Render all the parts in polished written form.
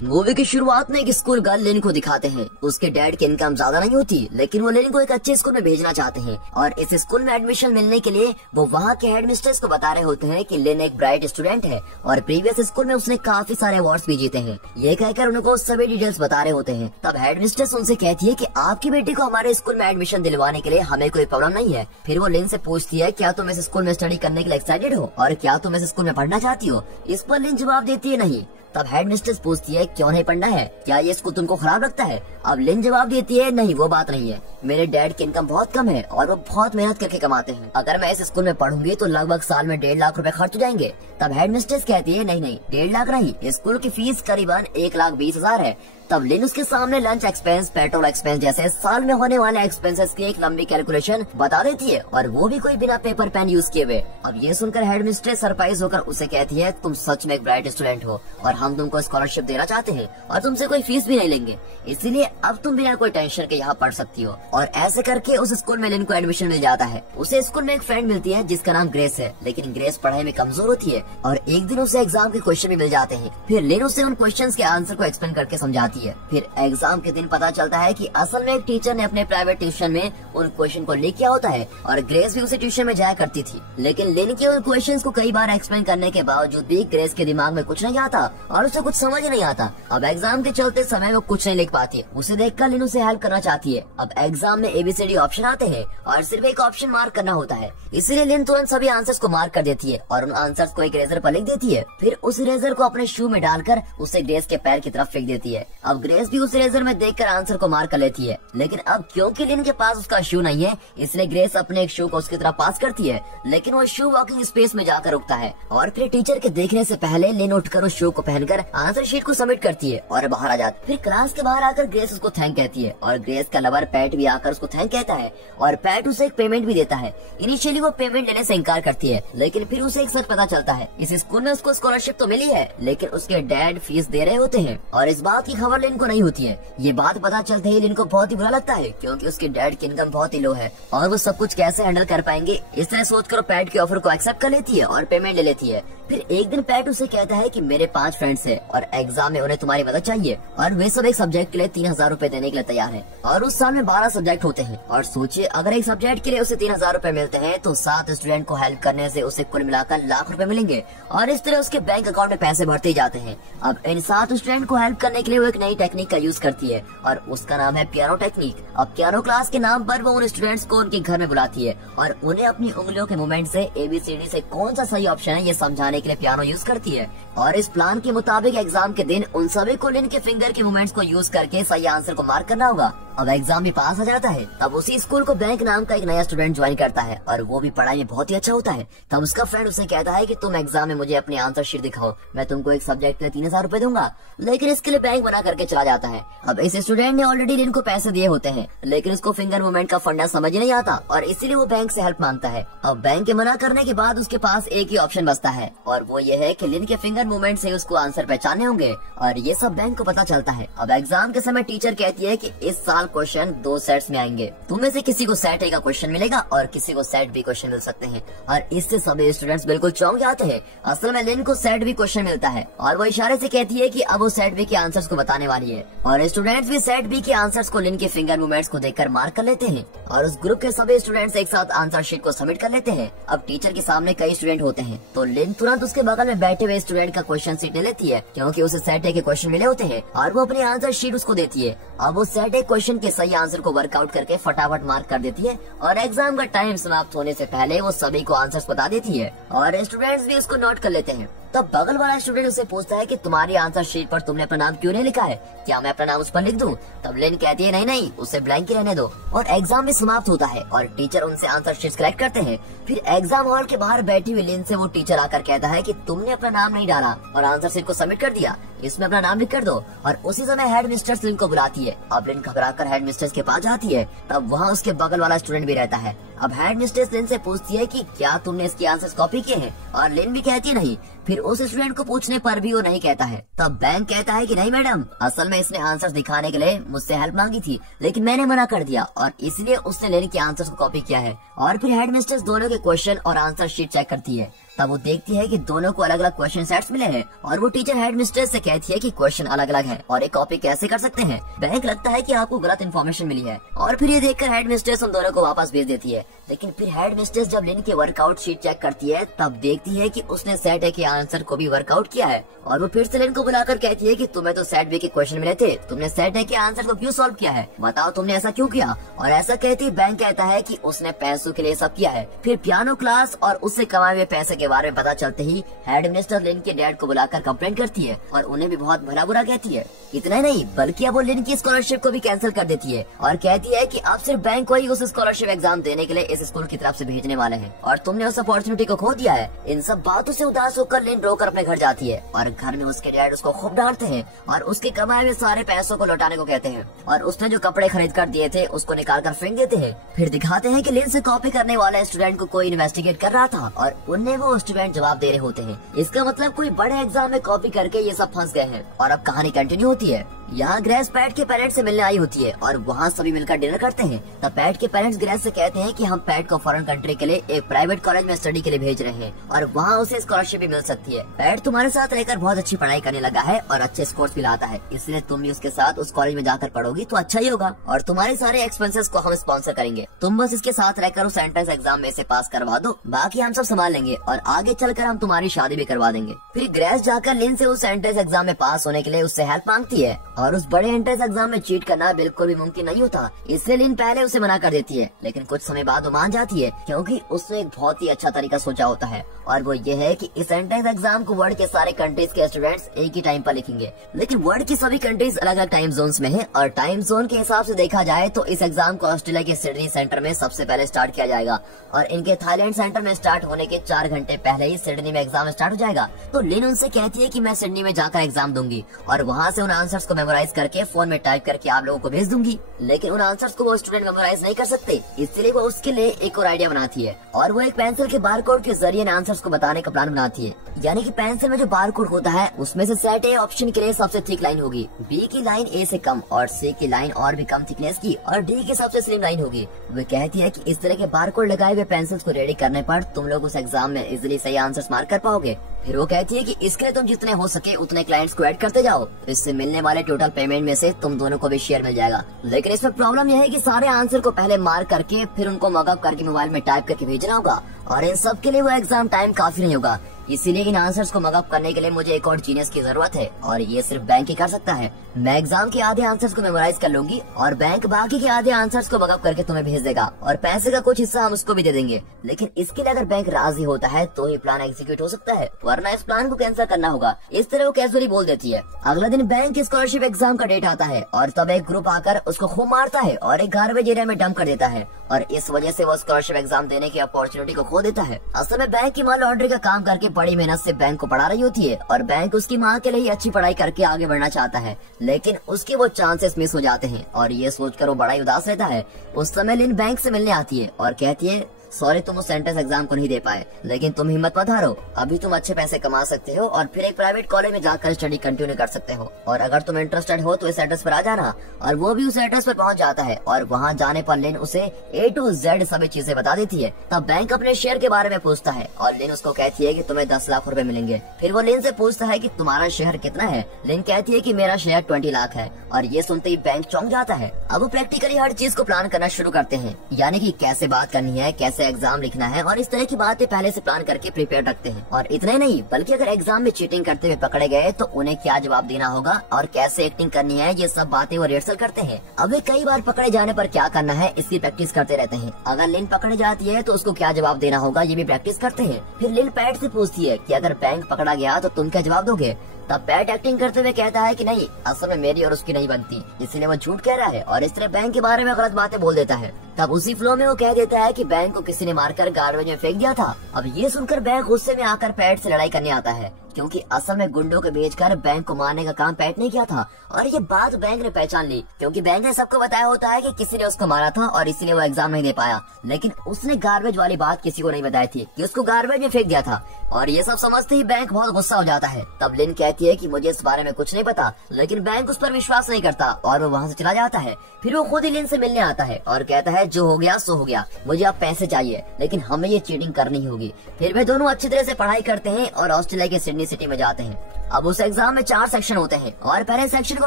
Movie की शुरुआत में एक स्कूल गर्ल लिन को दिखाते हैं। उसके डैड की इनकम ज्यादा नहीं होती, लेकिन वो लिन को एक अच्छे स्कूल में भेजना चाहते हैं और इस स्कूल में एडमिशन मिलने के लिए वो वहाँ के हेड मिस्ट्रेस को बता रहे होते हैं कि लिन एक ब्राइट स्टूडेंट है और प्रीवियस स्कूल में उसने काफी सारे अवार्ड्स भी जीते हैं। ये कहकर उनको सभी डिटेल्स बता रहे होते हैं। तब हेड मिस्ट्रेस उनसे कहती है कि आपकी बेटी को हमारे स्कूल में एडमिशन दिलवाने के लिए हमें कोई प्रॉब्लम नहीं है। फिर वो लिन से पूछती है, क्या तुम इस स्कूल में स्टडी करने के लिए एक्साइटेड हो और क्या तुम इस स्कूल में पढ़ना चाहती हो? इस पर लिन जवाब देती है, नहीं। तब हेड मिस्ट्रेस पूछती है, क्यों नहीं पढ़ना है? क्या ये स्कूल तुमको खराब लगता है? अब लिन जवाब देती है, नहीं, वो बात नहीं है। मेरे डैड की इनकम बहुत कम है और वो बहुत मेहनत करके कमाते हैं। अगर मैं इस स्कूल में पढ़ूंगी तो लगभग साल में 1.5 लाख रुपए खर्च हो जाएंगे। तब हेड मिस्ट्रेस कहती है, नहीं, 1.5 लाख नहीं, स्कूल की फीस करीबन 1,20,000 है। तब लिन उसके सामने लंच एक्सपेंस, पेट्रोल एक्सपेंस जैसे साल में होने वाले एक्सपेंसेस की एक लंबी कैलकुलेशन बता देती है और वो भी कोई बिना पेपर पेन यूज किए हुए। अब ये सुनकर हेड मिस्ट्रेस सरप्राइज होकर उसे कहती है, तुम सच में एक ब्राइट स्टूडेंट हो और हम तुमको स्कॉलरशिप देना चाहते हैं और तुमसे कोई फीस भी नहीं लेंगे, इसीलिए अब तुम बिना कोई टेंशन के यहाँ पढ़ सकती हो। और ऐसे करके उस स्कूल में लिन को एडमिशन मिल जाता है। उसे स्कूल में एक फ्रेंड मिलती है जिसका नाम ग्रेस है, लेकिन ग्रेस पढ़ाई में कमजोर होती है और एक दिन उसे एग्जाम के क्वेश्चन भी मिल जाते हैं। फिर लिन उसे उन क्वेश्चन के आंसर को एक्सप्लेन करके समझाती है। फिर एग्जाम के दिन पता चलता है कि असल में एक टीचर ने अपने प्राइवेट ट्यूशन में उन क्वेश्चन को लीक किया होता है और ग्रेस भी उसे ट्यूशन में जाया करती थी। लेकिन लिन के उन क्वेश्चंस को कई बार एक्सप्लेन करने के बावजूद भी ग्रेस के दिमाग में कुछ नहीं आता और उसे कुछ समझ नहीं आता। अब एग्जाम के चलते समय वो कुछ नहीं लिख पाती। उसे देखकर लिन उसे हेल्प करना चाहती है। अब एग्जाम में ABCD ऑप्शन आते हैं और सिर्फ एक ऑप्शन मार्क करना होता है, इसीलिए लिन तुरंत सभी आंसर्स को मार्क कर देती है और उन आंसर्स को एक इरेजर पर लिख देती है। फिर उस इरेजर को अपने शू में डालकर उसे ग्रेस के पैर की तरफ फेंक देती है। अब ग्रेस भी उस इरेजर में देखकर आंसर को मार्क कर लेती है, लेकिन अब क्योंकि लिन के पास उसका शू नहीं है, इसलिए ग्रेस अपने एक शू को उसकी तरफ पास करती है, लेकिन वो शू वॉकिंग स्पेस में जाकर रुकता है और फिर टीचर के देखने से पहले लिन उठकर उस शू को पहनकर आंसर शीट को सबमिट करती है और बाहर आ जाती है। फिर क्लास के बाहर आकर ग्रेस उसको थैंक कहती है और ग्रेस का लवर पैट भी आकर उसको थैंक कहता है और पैट उसे एक पेमेंट भी देता है। इनिशियली वो पेमेंट लेने से इनकार करती है, लेकिन फिर उसे एक सच पता चलता है, इस स्कूल में उसको स्कॉलरशिप तो मिली है, लेकिन उसके डैड फीस दे रहे होते हैं और इस बात की खबर लिन को नहीं होती है। ये बात पता चलते ही लिन को बहुत ही बुरा लगता है, क्योंकि उसके डैड की इनकम बहुत ही लो है और वो सब कुछ कैसे हैंडल कर पाएंगे। इस तरह सोचकर पैट के ऑफर को एक्सेप्ट कर लेती है और पेमेंट ले लेती है। फिर एक दिन पैट उसे कहता है कि मेरे 5 फ्रेंड्स हैं और एग्जाम में उन्हें तुम्हारी मदद चाहिए और वे सब एक सब्जेक्ट के लिए 3,000 रुपए देने के लिए तैयार हैं और उस साल में 12 सब्जेक्ट होते हैं। और सोचिए, अगर एक सब्जेक्ट के लिए उसे 3,000 रुपए मिलते हैं तो 7 स्टूडेंट को हेल्प करने से उसे कुल मिलाकर लाख रुपए मिलेंगे और इस तरह उसके बैंक अकाउंट में पैसे बढ़ते जाते हैं। अब इन 7 स्टूडेंट को हेल्प करने के लिए वो एक नई टेक्निक का यूज करती है और उसका नाम है पियानो टेक्निक। अब पियानो क्लास के नाम पर वो उन स्टूडेंट्स को उनके घर में बुलाती है और उन्हें अपनी उंगलियों के मूवमेंट से ABCD से कौन सा सही ऑप्शन है ये समझाने के लिए पियानो यूज करती है। और इस प्लान के मुताबिक एग्जाम के दिन उन सभी को लिन के फिंगर के मूवमेंट्स को यूज करके सही आंसर को मार्क करना होगा। अब एग्जाम भी पास हो जाता है। तब उसी स्कूल को बैंक नाम का एक नया स्टूडेंट ज्वाइन करता है और वो भी पढ़ाई में बहुत ही अच्छा होता है। तब उसका फ्रेंड उसे कहता है कि तुम एग्जाम में मुझे अपनी आंसर शीट दिखाओ, मैं तुमको एक सब्जेक्ट के लिए 3,000 रुपए दूंगा, लेकिन इसके लिए बैंक मना करके चला जाता है। अब इस स्टूडेंट ने ऑलरेडी लिन को पैसे दिए होते हैं, लेकिन उसको फिंगर मूवमेंट का फंडा समझ नहीं आता और इसीलिए वो बैंक से हेल्प मांगता है। अब बैंक के मना करने के बाद उसके पास एक ही ऑप्शन बचता है और वो ये है कि लिन के फिंगर मूवमेंट से उसको आंसर पहचानने होंगे और ये सब बैंक को पता चलता है। अब एग्जाम के समय टीचर कहती है कि इस साल क्वेश्चन 2 सेट्स में आएंगे, तुम में से किसी को सेट ए का क्वेश्चन मिलेगा और किसी को सेट बी क्वेश्चन मिल सकते हैं। और इससे सभी स्टूडेंट्स बिल्कुल चौंक जाते हैं। असल में लिन को सेट बी क्वेश्चन मिलता है और वो इशारे से कहती है कि अब वो सेट बी के आंसर्स को बताने वाली है और स्टूडेंट्स भी सेट बी के आंसर्स को लिन के फिंगर मूवमेंट्स को देखकर मार्क कर लेते हैं और उस ग्रुप के सभी स्टूडेंट्स एक साथ आंसर शीट को सबमिट कर लेते हैं। अब टीचर के सामने कई स्टूडेंट होते हैं तो लिन तुरंत उसके बगल में बैठे हुए स्टूडेंट का क्वेश्चन शीट ले लेती है, क्योंकि उसे सेट ए के क्वेश्चन मिले होते हैं और वो अपनी आंसर शीट उसको देती है। अब वो सेट ए क्वेश्चन के सही आंसर को वर्कआउट करके फटाफट मार्क कर देती है और एग्जाम का टाइम समाप्त होने से पहले वो सभी को आंसर्स बता देती है और स्टूडेंट्स भी उसको नोट कर लेते हैं। तब बगल वाला स्टूडेंट उससे पूछता है कि तुम्हारी आंसर शीट पर तुमने अपना नाम क्यों नहीं लिखा है, क्या मैं अपना नाम उस पर लिख दूं? तब लिन कहती है, नहीं, उसे ब्लैंक ही रहने दो। और एग्जाम भी समाप्त होता है और टीचर उनसे आंसर शीट कलेक्ट करते हैं। फिर एग्जाम हॉल के बाहर बैठी हुई लिन से वो टीचर आकर कहता है कि तुमने अपना नाम नहीं डाला और आंसर शीट को सबमिट कर दिया, इसमें अपना नाम लिख कर दो। और उसी समय हेड मिस्ट्रेस लिन को बुलाती है। अब लिन घबराकर हेड मिस्ट्रेस के पास जाती है। तब वहाँ उसके बगल वाला स्टूडेंट भी रहता है। अब हेड मिस्ट्रेस लिन से पूछती है कि क्या तुमने इसके आंसर्स कॉपी किए हैं और लिन भी कहती है नहीं। फिर उस स्टूडेंट को पूछने पर भी वो नहीं कहता है। तब बैंक कहता है कि नहीं मैडम, असल में इसने आंसर्स दिखाने के लिए मुझसे हेल्प मांगी थी, लेकिन मैंने मना कर दिया और इसलिए उसने लिन के आंसर्स को कॉपी किया है। और फिर हेड मिस्ट्रेस दोनों के क्वेश्चन और आंसर शीट चेक करती है। तब वो देखती है कि दोनों को अलग अलग क्वेश्चन सेट्स मिले हैं और वो टीचर हेड मिस्ट्रेस से कहती है कि क्वेश्चन अलग अलग है और एक कॉपी कैसे कर सकते हैं। बैंक लगता है कि आपको गलत इन्फॉर्मेशन मिली है और फिर ये देखकर हेड मिस्ट्रेस उन दोनों को वापस भेज देती है। लेकिन फिर हेड मिस्ट्रेस जब लिन के वर्कआउट शीट चेक करती है तब देखती है कि उसने सेट ए के आंसर को भी वर्कआउट किया है और वो फिर से लिन को बुलाकर कहती है कि तुम्हें तो सेट बी के क्वेश्चन मिले थे, तुमने सेट ए के आंसर को क्यों सॉल्व किया है, बताओ तुमने ऐसा क्यों किया। और ऐसा कहती बैंक कहता है कि उसने पैसों के लिए सब किया है। फिर पियानो क्लास और उससे कमाए हुए पैसे के बारे में पता चलते ही हेड मिनिस्टर लिन के डैड को बुलाकर कंप्लेंट करती है और उन्हें भी बहुत भला बुरा कहती है। इतना ही नहीं बल्कि अब वो लिन की स्कॉलरशिप को भी कैंसिल कर देती है और कहती है कि अब सिर्फ बैंक को ही उस स्कॉलरशिप एग्जाम देने के लिए इस स्कूल की तरफ से भेजने वाले हैं और तुमने उस अपॉर्चुनिटी को खो दिया है। इन सब बातों से उदास होकर लिन रोकर अपने घर जाती है और घर में उसके डैड उसको खूब डांटते हैं और उसके कमाए हुए सारे पैसों को लौटाने को कहते हैं और उसने जो कपड़े खरीद कर दिए थे उसको निकाल कर फेंक देते हैं। फिर दिखाते हैं कि लिन से कॉपी करने वाले स्टूडेंट को कोई इन्वेस्टिगेट कर रहा था और उन्हें वो स्टूडेंट जवाब दे रहे होते हैं। इसका मतलब कोई बड़े एग्जाम में कॉपी करके ये सब फंस गए हैं। और अब कहानी कंटिन्यू होती है। यहाँ ग्रेस पैट के पेरेंट्स से मिलने आई होती है और वहाँ सभी मिलकर डिनर करते हैं। तब पैट के पेरेंट्स ग्रेस से कहते हैं कि हम पैट को फॉरेन कंट्री के लिए एक प्राइवेट कॉलेज में स्टडी के लिए भेज रहे हैं और वहाँ उसे स्कॉलरशिप भी मिल सकती है। पैट तुम्हारे साथ रहकर बहुत अच्छी पढ़ाई करने लगा है और अच्छे स्कोर्स भी लाता है, इसलिए तुम भी उसके साथ उस कॉलेज में जाकर पढ़ोगी तो अच्छा ही होगा और तुम्हारे सारे एक्सपेंसेस को हम स्पॉन्सर करेंगे। तुम बस इसके साथ रहकर उस एंट्रेंस एग्जाम में से पास करवा दो, बाकी हम सब संभाल लेंगे और आगे चलकर हम तुम्हारी शादी भी करवा देंगे। फिर ग्रेस जाकर लिन से उस एंट्रेंस एग्जाम में पास होने के लिए उससे हेल्प मांगती है और उस बड़े एंट्रेंस एग्जाम में चीट करना बिल्कुल भी मुमकिन नहीं होता, इसलिए लिन पहले उसे मना कर देती है। लेकिन कुछ समय बाद वो मान जाती है क्योंकि उसने एक बहुत ही अच्छा तरीका सोचा होता है और वो ये है कि इस एंट्रेंस एग्जाम को वर्ल्ड के सारे कंट्रीज के स्टूडेंट्स एक ही टाइम पर लिखेंगे। लेकिन वर्ल्ड की सभी कंट्रीज अलग अलग टाइम जोन्स में है और टाइम जोन के हिसाब से देखा जाए तो इस एग्जाम को ऑस्ट्रेलिया के सिडनी सेंटर में सबसे पहले स्टार्ट किया जाएगा और इनके थाईलैंड सेंटर में स्टार्ट होने के 4 घंटे पहले ही सिडनी में एग्जाम स्टार्ट हो जाएगा। तो लिन उनसे कहती है कि मैं सिडनी में जाकर एग्जाम दूंगी और वहाँ से उन आंसर्स को मेमोराइज करके फोन में टाइप करके आप लोगों को भेज दूंगी। लेकिन उन आंसर्स को वो स्टूडेंट मेमोराइज नहीं कर सकते, इसलिए वो उसके लिए एक और आइडिया बनाती है और वो एक पेंसिल के बारकोड के जरिए आंसर्स को बताने का प्लान बनाती है। यानी कि पेंसिल में जो बारकोड होता है उसमें से सेट ए ऑप्शन के लिए सबसे थिक लाइन होगी, बी की लाइन ए से कम और सी की लाइन और भी कम थिकनेस की और डी की सबसे स्लिम लाइन होगी। वो कहती है कि इस तरह के बारकोड लगाए हुए पेंसिल्स को रेडी करने पर तुम लोग उस एग्जाम में इजिली सही आंसर्स मार्क कर पाओगे। फिर वो कहती है कि इसके लिए तुम जितने हो सके उतने क्लाइंट्स को ऐड करते जाओ, इससे मिलने वाले टोटल पेमेंट में से तुम दोनों को भी शेयर मिल जाएगा। लेकिन इसमें प्रॉब्लम यह है कि सारे आंसर को पहले मार्क करके फिर उनको मॉकअप करके मोबाइल में टाइप करके भेजना होगा और इन सब के लिए वो एग्जाम टाइम काफी नहीं होगा, इसीलिए इन आंसर्स को मॉकअप करने के लिए मुझे एक और जीनियस की जरूरत है और ये सिर्फ बैंक ही कर सकता है। मैं एग्जाम के आधे आंसर्स को मेमोराइज कर लूंगी और बैंक बाकी के आधे आंसर्स को मॉकअप करके तुम्हें भेज देगा और पैसे का कुछ हिस्सा हम उसको भी दे देंगे। लेकिन इसके लिए अगर बैंक राजी होता है तो ये प्लान एग्जीक्यूट हो सकता है, वरना इस प्लान को कैंसिल करना होगा। इस तरह वो कैजुअली बोल देती है। अगला दिन बैंक की स्कॉलरशिप एग्जाम का डेट आता है और तब एक ग्रुप आकर उसको खूब मारता है और एक गार्बेज एरिया में डंप कर देता है और इस वजह से वो स्कॉलरशिप एग्जाम देने की अपॉर्चुनिटी को खो देता है। असल में बैंक की माँ लॉन्ड्री का काम करके बड़ी मेहनत से बैंक को पढ़ा रही होती है और बैंक उसकी माँ के लिए अच्छी पढ़ाई करके आगे बढ़ना चाहता है, लेकिन उसके वो चांसेस मिस हो जाते हैं और ये सोचकर वो बड़ा ही उदास रहता है। उस समय लिन बैंक से मिलने आती है और कहती है सॉरी तुम उस एंट्रेंस एग्जाम को नहीं दे पाए, लेकिन तुम हिम्मत मत हारो, अभी तुम अच्छे पैसे कमा सकते हो और फिर एक प्राइवेट कॉलेज में जाकर स्टडी कंटिन्यू कर सकते हो और अगर तुम इंटरेस्टेड हो तो इस एड्रेस पर आ जाना। और वो भी उस एड्रेस पर पहुंच जाता है और वहां जाने पर लिन उसे A to Z सभी चीजें बता देती है। तब बैंक अपने शेयर के बारे में पूछता है और लिन उसको कहती है कि तुम्हें 10 लाख रुपए मिलेंगे। फिर वो लिन से पूछता है कि तुम्हारा शेयर कितना है। लिन कहती है कि मेरा शेयर 20 लाख है और ये सुनते ही बैंक चौंक जाता है। अब वो प्रैक्टिकली हर चीज को प्लान करना शुरू करते हैं, यानी कि कैसे बात करनी है, कैसे एग्जाम लिखना है और इस तरह की बातें पहले से प्लान करके प्रिपेयर रखते हैं। और इतना ही नहीं बल्कि अगर एग्जाम में चीटिंग करते हुए पकड़े गए तो उन्हें क्या जवाब देना होगा और कैसे एक्टिंग करनी है, ये सब बातें वो रिहर्सल करते हैं। अब वे कई बार पकड़े जाने पर क्या करना है इसकी प्रैक्टिस करते रहते हैं। अगर लिन पकड़े जाती है तो उसको क्या जवाब देना होगा ये भी प्रैक्टिस करते हैं। फिर लिन पैट से पूछती है कि अगर बैंक पकड़ा गया तो तुम क्या जवाब दोगे। तब पैट एक्टिंग करते हुए कहता है कि नहीं, असल में मेरी और उसकी नहीं बनती, इसलिए वो झूठ कह रहा है और इस तरह बैंक के बारे में गलत बातें बोल देता है। तब उसी फ्लो में वो कह देता है कि बैंक को किसी ने मारकर गार्बेज में फेंक दिया था। अब ये सुनकर बैंक गुस्से में आकर पैट से लड़ाई करने आता है, क्योंकि असल में गुंडों को भेजकर बैंक को मारने का काम पैट ने किया था। और ये बात बैंक ने पहचान ली, क्योंकि बैंक ने सबको बताया होता है कि किसी ने उसको मारा था और इसीलिए वो एग्जाम नहीं दे पाया। लेकिन उसने गार्बेज वाली बात किसी को नहीं बताई थी कि उसको गार्बेज में फेंक दिया था। और ये सब समझते ही बैंक बहुत गुस्सा हो जाता है। तब लिन कहती है कि मुझे इस बारे में कुछ नहीं पता, लेकिन बैंक उस पर विश्वास नहीं करता और वो वहाँ से चला जाता है। फिर वो खुद ही लिन से मिलने आता है और कहता है जो हो गया सो हो गया, मुझे अब पैसे चाहिए, लेकिन हमें ये चीटिंग करनी होगी। फिर वे दोनों अच्छी तरह से पढ़ाई करते हैं और ऑस्ट्रेलिया के सिडनी सिटी में जाते हैं। अब उस एग्जाम में 4 सेक्शन होते हैं और पहले सेक्शन को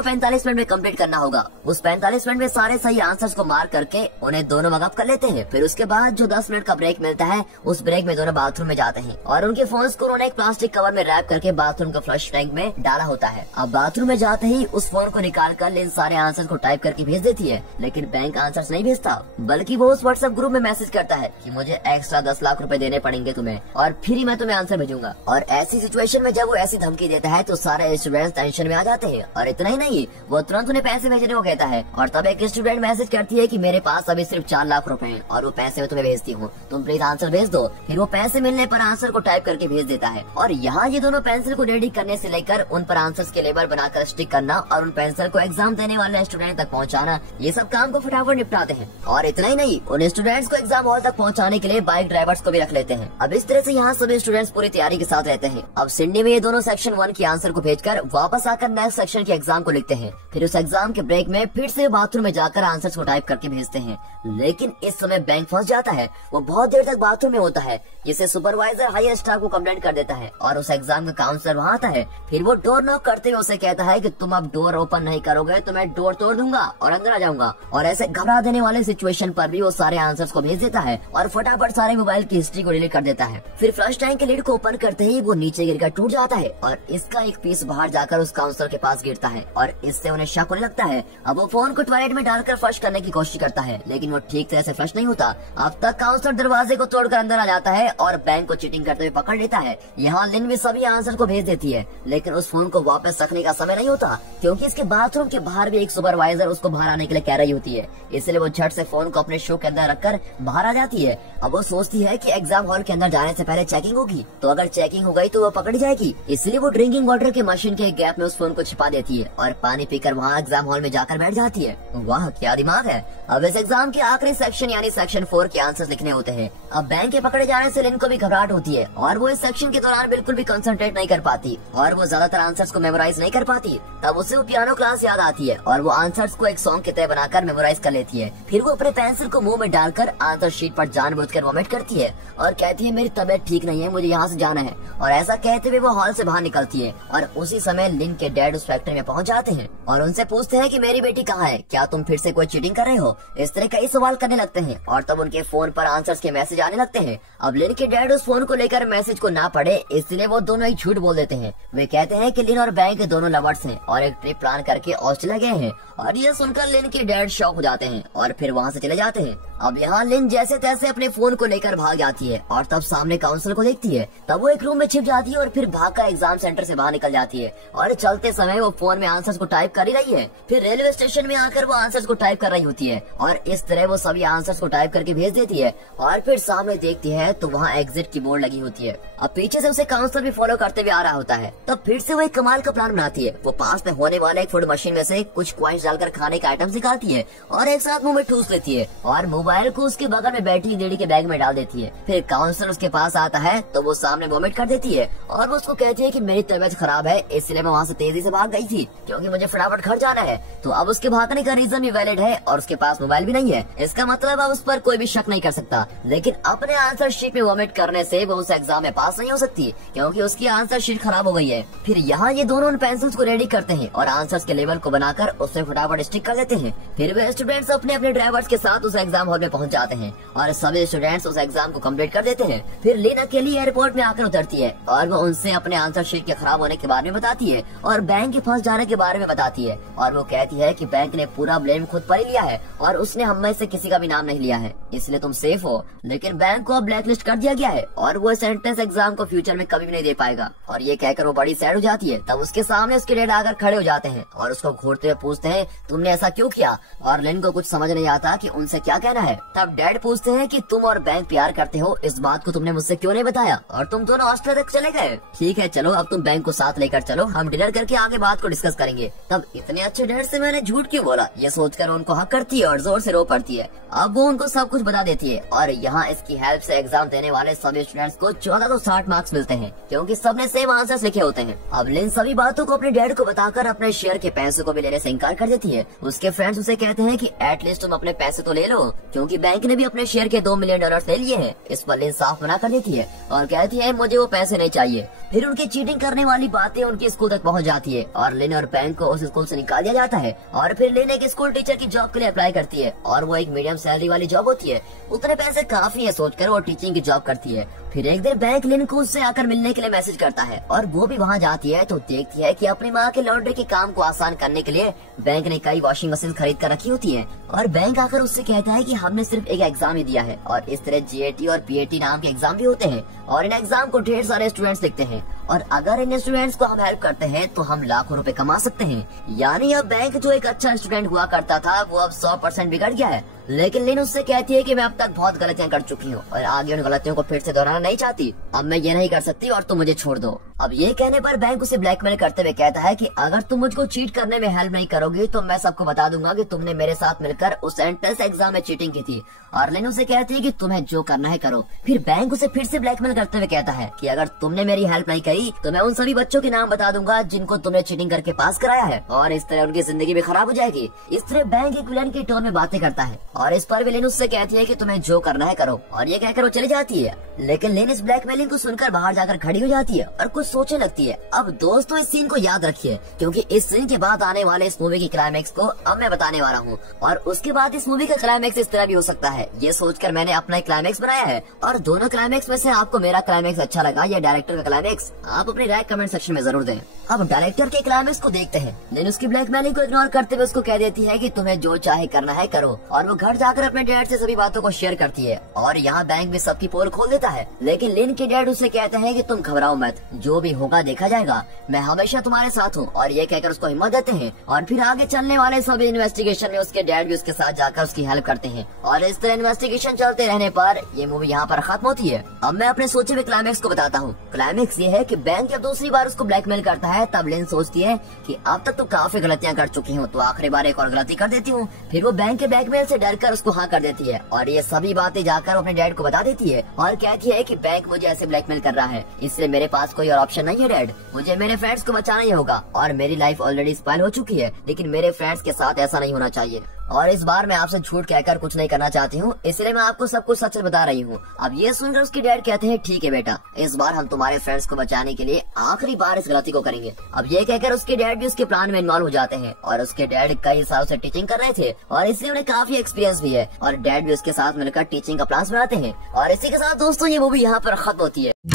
45 मिनट में कंप्लीट करना होगा। उस 45 मिनट में सारे सही आंसर्स को मार्क करके उन्हें दोनों मगअप कर लेते हैं। फिर उसके बाद जो 10 मिनट का ब्रेक मिलता है, उस ब्रेक में दोनों बाथरूम में जाते हैं और उनके फोन्स को उन्होंने एक प्लास्टिक कवर में रैप करके बाथरूम का फ्लश टैंक में डाला होता है। अब बाथरूम में जाते ही उस फोन को निकाल कर लिन सारे आंसर्स को टाइप करके भेज देती है, लेकिन बैंक आंसर्स नहीं भेजता, बल्कि वो उस व्हाट्सएप ग्रुप में मैसेज करता है कि मुझे एक्स्ट्रा 10 लाख रुपए देने पड़ेंगे तुम्हें और फिर ही मैं तुम्हें आंसर भेजूंगा। और ऐसी सिचुएशन में जब वो ऐसी धमकी देता है तो सारे स्टूडेंट्स टेंशन में आ जाते हैं। और इतना ही नहीं, वो तुरंत उन्हें पैसे भेजने को कहता है। और तब एक स्टूडेंट मैसेज करती है कि मेरे पास अभी सिर्फ 4 लाख रुपए हैं और वो पैसे मैं तुम्हें भेजती हूँ, तुम प्लीज आंसर भेज दो। फिर वो पैसे मिलने पर आंसर को टाइप करके भेज देता है। और यहाँ ये दोनों पेंसिल को रेडी करने से लेकर उन पर आंसर्स के लेबल बनाकर स्टिक करना और उन पेंसिल को एग्जाम देने वाले स्टूडेंट तक पहुँचाना, ये सब काम को फटाफट निपटाते हैं। और इतना ही नहीं, उन स्टूडेंट्स को एग्जाम हॉल तक पहुँचाने के लिए बाइक ड्राइवर्स को भी रख लेते हैं। अब इस तरह से यहाँ सभी स्टूडेंट्स पूरी तैयारी के साथ रहते हैं। अब सिडनी में ये दोनों सेक्शन 1 की आंसर को भेजकर वापस आकर नेक्स्ट सेक्शन के एग्जाम को लिखते हैं। फिर उस एग्जाम के ब्रेक में फिर से बाथरूम में जाकर आंसर्स को टाइप करके भेजते हैं। लेकिन इस समय बैंक फंस जाता है। वो बहुत देर तक बाथरूम में होता है, जिसे सुपरवाइजर हायर स्टाफ को कंप्लेंट कर देता है और उस एग्जाम का काउंसलर वहाँ आता है। फिर वो डोर नॉक करते हुए उसे कहता है कि तुम अब डोर ओपन नहीं करोगे तो मैं डोर तोड़ दूंगा और अंदर आ जाऊंगा। और ऐसे घबरा देने वाले सिचुएशन पर भी वो सारे आंसर्स को भेज देता है और फटाफट सारे मोबाइल की हिस्ट्री को डिलीट कर देता है। फिर फ्लश टैंक के लिड को ओपन करते ही वो नीचे गिरकर टूट जाता है और इसका एक पीस बाहर जाकर उस काउंसलर के पास गिरता है और इससे उन्हें शक होने लगता है। अब वो फोन को टॉयलेट में डालकर फ्लश करने की कोशिश करता है, लेकिन वो ठीक तरह से फ्लश नहीं होता। अब तक काउंसलर दरवाजे को तोड़कर अंदर आ जाता है और बैंक को चीटिंग करते हुए पकड़ लेता है। यहाँ लिन भी सभी आंसर को भेज देती है, लेकिन उस फोन को वापस रखने का समय नहीं होता, क्योंकि इसके बाथरूम के बाहर भी एक सुपरवाइजर उसको बाहर आने के लिए कह रही होती है। इसलिए वो झट से फोन को अपने शो के अंदर रखकर बाहर आ जाती है। अब वो सोचती है कि एग्जाम हॉल के अंदर जाने से पहले चेकिंग होगी, तो अगर चेकिंग हो गई तो वो पकड़ी जाएगी। इसलिए वो ड्रिंकिंग वाटर के मशीन के गैप में उस फोन को छिपा देती है और पानी पीकर वहाँ एग्जाम हॉल में जाकर बैठ जाती है। वाह क्या दिमाग है। अब इस एग्जाम के आखिरी सेक्शन यानी सेक्शन 4 के आंसर्स लिखने होते हैं। अब बैंक के पकड़े जाने से लिन को भी घबराहट होती है और वो इस सेक्शन के दौरान बिल्कुल भी कंसंट्रेट नहीं कर पाती और वो ज्यादातर आंसर्स को मेमोराइज नहीं कर पाती। तब उसे वो पियानो क्लास याद आती है और वो आंसर्स को एक सॉन्ग की तरह बनाकर मेमोराइज कर लेती है। फिर वो अपने पेंसिल को मुंह में डालकर आंसर शीट पर जानबूझकर वॉमिट करती है और कहती है मेरी तबीयत ठीक नहीं है, मुझे यहाँ से जाना है। और ऐसा कहते हुए वो हॉल से बाहर निकलती है और उसी समय लिन के डैड उस फैक्ट्री में पहुँच जाते हैं और उनसे पूछते हैं कि मेरी बेटी कहाँ है, क्या तुम फिर से कोई चीटिंग कर रहे हो। इस तरह कई सवाल करने लगते हैं और तब उनके फोन पर आंसर्स के मैसेज आने लगते हैं। अब लिन के डैड उस फोन को लेकर मैसेज को ना पढ़े, इसलिए वो दोनों ही झूठ बोल देते हैं। वे कहते हैं कि लिन और बैंक दोनों लवर्स हैं और एक ट्रिप प्लान करके ऑस्ट्रेलिया गए हैं। और ये सुनकर लिन के डैड शॉक हो जाते हैं और फिर वहाँ से चले जाते हैं। अब यहाँ लिन जैसे तैसे अपने फोन को लेकर भाग जाती है और तब सामने काउंसलर को देखती है। तब वो एक रूम में छिप जाती है और फिर भागकर एग्जाम सेंटर से बाहर निकल जाती है और चलते समय वो फोन में आंसर्स को टाइप कर ही रही है। फिर रेलवे स्टेशन में आकर वो आंसर्स को टाइप कर रही होती है और इस तरह वो सभी आंसर्स को टाइप करके भेज देती है और फिर सामने देखती है तो वहाँ एग्जिट की बोर्ड लगी होती है। अब पीछे से उसे काउंसलर भी फॉलो करते हुए आ रहा होता है। तब फिर से वो एक कमाल का प्लान बनाती है। वो पास में होने वाले एक फूड मशीन में से कुछ कॉइंस डालकर खाने का आइटम निकालती है और एक साथ मुंह में ठूस लेती है और मोबाइल को उसके बगल में बैठी लेडी के बैग में डाल देती है। फिर काउंसलर उसके पास आता है तो वो सामने वॉमिट कर देती है और वो उसको कहती है कि मेरी तबीयत खराब है, इसलिए मैं वहाँ से तेजी से भाग गई थी क्योंकि मुझे फटाफट घर जाना है। तो अब उसके भागने का रीजन भी वैलिड है और उसके पास मोबाइल भी नहीं है। इसका मतलब अब उस पर कोई भी शक नहीं कर सकता। लेकिन अपने आंसर शीट में वॉमिट करने से वो उस एग्जाम में पास नहीं हो सकती क्योंकि उसकी आंसर शीट खराब हो गई है। फिर यहाँ ये दोनों उन पेंसिल्स को रेडी करते हैं और आंसर्स के लेवल को बनाकर उसमें फटाफट स्टिक कर देते हैं। फिर वे स्टूडेंट्स अपने अपने ड्राइवर्स के साथ उस एग्जाम हॉल में पहुंच जाते हैं और सभी स्टूडेंट्स उस एग्जाम को कंप्लीट कर देते हैं। फिर लिन अकेली एयरपोर्ट में आकर उतरती है और वो उनसे अपने आंसर शीट के खराब होने के बारे में बताती है और बैंक के फंस जाने के बारे में बताती है और वो कहती है कि बैंक ने पूरा ब्लेम खुद पर ही लिया है और उसने हम में से किसी का भी नाम नहीं लिया है, इसलिए तुम सेफ हो। लेकिन बैंक को अब ब्लैकलिस्ट कर दिया गया है और वो एंट्रेंस एग्जाम को फ्यूचर में कभी भी नहीं दे पाएगा। और ये कहकर वो बड़ी सैड हो जाती है। तब उसके सामने उसके डैड आकर खड़े हो जाते हैं और उसको घूरते हुए पूछते हैं तुमने ऐसा क्यों किया। और लिन को कुछ समझ नहीं आता कि उनसे क्या कहना है। तब डैड पूछते हैं कि तुम और बैंक प्यार करते हो, इस बात को तुमने मुझसे क्यों नहीं बताया और तुम दोनों ऑस्ट्रेलिया तक चले गए। ठीक है चलो, अब तुम बैंक को साथ लेकर चलो, हम डिनर करके आगे बात को डिस्कस करेंगे। तब इतने अच्छे डैड से मैंने झूठ क्यों बोला, ये सोचकर उनको हक करती है और जोर से रो पड़ती है। अब वो उनको सब कुछ बता देती है और यहाँ इसकी हेल्प से एग्जाम देने वाले सभी स्टूडेंट्स को 1460 मार्क्स मिलते हैं, क्योंकि सबने सेम आंसर्स लिखे होते हैं। अब लिन सभी बातों को अपने डैड को बताकर अपने शेयर के पैसे को भी लेने से इनकार कर देती है। उसके फ्रेंड्स उसे कहते हैं कि एटलीस्ट तुम अपने पैसे तो ले लो, क्योंकि बैंक ने भी अपने शेयर के $2 मिलियन ले लिए हैं। इस पर लिन साफ मना कर देती है और कहती है मुझे वो पैसे नहीं चाहिए। फिर उनकी चीटिंग करने वाली बातें उनके स्कूल तक पहुंच जाती है और लिन और बैंक को उस स्कूल से निकाल दिया जाता है। और फिर लिन एक स्कूल टीचर की जॉब के लिए अप्लाई करती है और वो एक मीडियम सैलरी वाली जॉब होती है। उतने पैसे काफी है सोचकर वो टीचिंग की जॉब करती है। फिर एक दिन बैंक लिन को उससे आकर मिलने के लिए मैसेज करता है और वो भी वहाँ जाती है तो देखती है कि अपनी माँ के लॉन्ड्री के काम को आसान करने के लिए बैंक ने कई वॉशिंग मशीन खरीद कर रखी होती है। और बैंक आकर उससे कहता है कि हमने सिर्फ एक एग्जाम ही दिया है और इस तरह GAT और PAT नाम के एग्जाम भी होते हैं और इन एग्जाम को ढेर सारे स्टूडेंट्स लिखते हैं और अगर इन स्टूडेंट्स को हम हेल्प करते हैं तो हम लाखों रुपए कमा सकते हैं। यानी अब बैंक जो एक अच्छा स्टूडेंट हुआ करता था वो अब 100% बिगड़ गया है। लेकिन लिन उससे कहती है कि मैं अब तक बहुत गलतियां कर चुकी हूँ और आगे उन गलतियों को फिर से दोहराना नहीं चाहती। अब मैं ये नहीं कर सकती और तुम मुझे छोड़ दो। अब ये कहने पर बैंक उसे ब्लैकमेल करते हुए कहता है कि अगर तुम मुझको चीट करने में हेल्प नहीं करोगी तो मैं सबको बता दूंगा कि तुमने मेरे साथ मिलकर उस एंट्रेंस एग्जाम में चीटिंग की थी। और लिन उसे कहती है कि तुम्हें जो करना है करो। फिर बैंक उसे फिर से ब्लैकमेल करते हुए कहता है कि अगर तुमने मेरी हेल्प नहीं करी तो मैं उन सभी बच्चों के नाम बता दूंगा जिनको तुमने चीटिंग करके पास कराया है और इस तरह उनकी जिंदगी भी खराब हो जाएगी। इस तरह बैंक एक विलेन के टोन में बातें करता है और इस पर लिन उससे कहती है कि तुम्हें जो करना है करो और ये कहकर वो चली जाती है। लेकिन लिन इस ब्लैकमेलिंग को सुनकर बाहर जाकर खड़ी हो जाती है और कुछ सोचने लगती है। अब दोस्तों इस सीन को याद रखिए, क्योंकि इस सीन के बाद आने वाले इस मूवी की क्लाइमेक्स को अब मैं बताने वाला हूँ और उसके बाद इस मूवी का क्लाइमेक्स इस तरह भी हो सकता है। ये सोचकर मैंने अपना क्लाइमेक्स बनाया है और दोनों क्लाइमेक्स में से आपको मेरा क्लाइमेक्स अच्छा लगा या डायरेक्टर का क्लाइमेक्स, आप अपनी राय कमेंट सेक्शन में जरूर दें। अब डायरेक्टर के क्लाइमेक्स को देखते हैं। लिन उसकी ब्लैकमेलिंग को इग्नोर करते हुए उसको कह देती है कि तुम्हें जो चाहे करना है करो और वो घर जाकर अपने डैड से सभी बातों को शेयर करती है और यहाँ बैंक में सबकी पोल खोल देता है। लेकिन लिन के डैड उसे कहते हैं कि तुम घबराओ मत, जो भी होगा देखा जाएगा, मैं हमेशा तुम्हारे साथ हूँ। और ये कहकर उसको हिम्मत देते हैं और फिर आगे चलने वाले सभी इन्वेस्टिगेशन में उसके डैड भी उसके साथ जाकर उसकी हेल्प करते हैं और इस तरह इन्वेस्टिगेशन चलते रहने पर ये मूवी यहाँ पर खत्म होती है। अब मैं अपने सोचे हुए क्लाइमेक्स को बताता हूँ। क्लाइमेक्स ये है कि बैंक जब दूसरी बार उसको ब्लैकमेल करता है तब लिन सोचती है कि अब तक तो काफी गलतियाँ कर चुकी हूँ तो आखिरी बार एक और गलती कर देती हूँ। फिर वो बैंक के ब्लैकमेल से डरकर उसको हाँ कर देती है और ये सभी बातें जाकर अपने डैड को बता देती है और कहती है कि बैंक मुझे ऐसे ब्लैकमेल कर रहा है, इसलिए मेरे पास कोई और ऑप्शन नहीं है डैड, मुझे मेरे फ्रेंड्स को बचाना ही होगा और मेरी लाइफ ऑलरेडी स्पॉइल हो चुकी है, लेकिन मेरे फ्रेंड्स के साथ ऐसा नहीं होना चाहिए और इस बार मैं आपसे झूठ कहकर कुछ नहीं करना चाहती हूँ, इसलिए मैं आपको सब कुछ सच बता रही हूँ। अब ये सुनकर उसके डैड कहते हैं ठीक है बेटा, इस बार हम तुम्हारे फ्रेंड्स को बचाने के लिए आखिरी बार इस गलती को करेंगे। अब ये कहकर उसके डैड भी उसके प्लान में इन्वॉल्व हो जाते हैं और उसके डैड कई सालों से टीचिंग कर रहे थे और इसलिए उन्हें काफी एक्सपीरियंस भी है और डैड भी उसके साथ मिलकर टीचिंग का प्लान बनाते हैं। और इसी के साथ दोस्तों ये मूवी यहाँ पर खत्म होती है।